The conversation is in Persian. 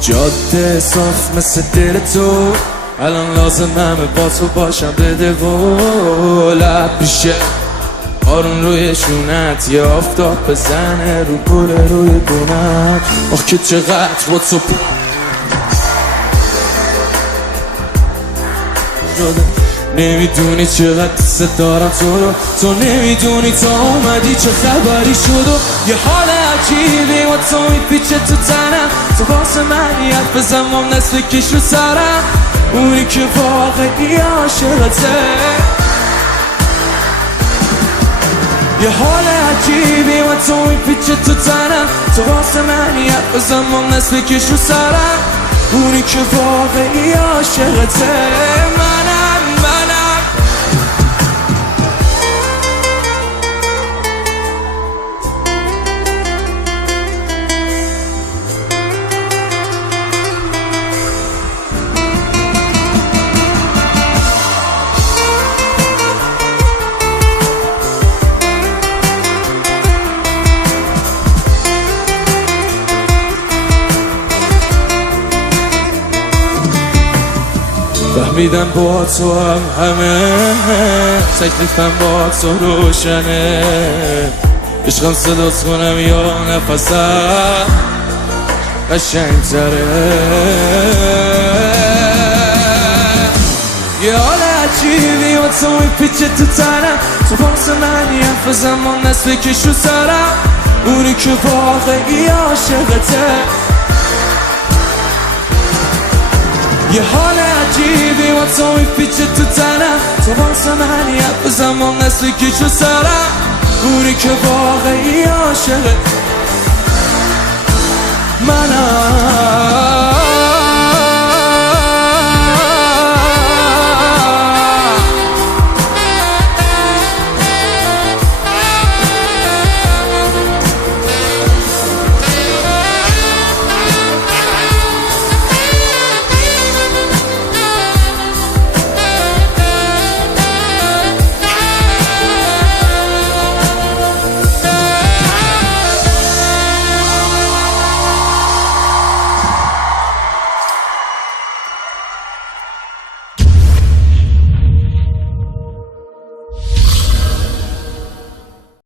جاده صاف مثل دل تو، الان لازمه با تو باشم. بده و لب بیشه آرون روی شونت، یه آفتاب بزنه رو گل روی گونت. آخ که چقدر با تو شده، نمیدونی چقدر دوست دارم تو رو. تو نمیدونی تا اومدی چه خبری شد و یه حال عجیبی با تو میپیچه تو تنم. تو واسه من حرف بزن مام نصف کش رو سرم، اونی که واقعی عاشقته. یه حال عجیبی با تو میپیچه تو تنم. تو واسه من حرف بزن مام نصف کش رو سرم، اونی که واقعی عاشقته. منم فهمیدم با تو همه تکلیفم با تو روشنه. عشقم صدات کنم یا نفسم قشنگ تره. یه حال عجیبی با تو میپیچه تو تنم. تو واسه من حرف بزن مام نصف کش رو سرم، اونی که واقعی عاشقته. یه حال عجیبی با تو میپیچه تو تنم. تو واسه من حرف بزن مام نصف کش رو سرم، اونی که واقعی عاشقه. منم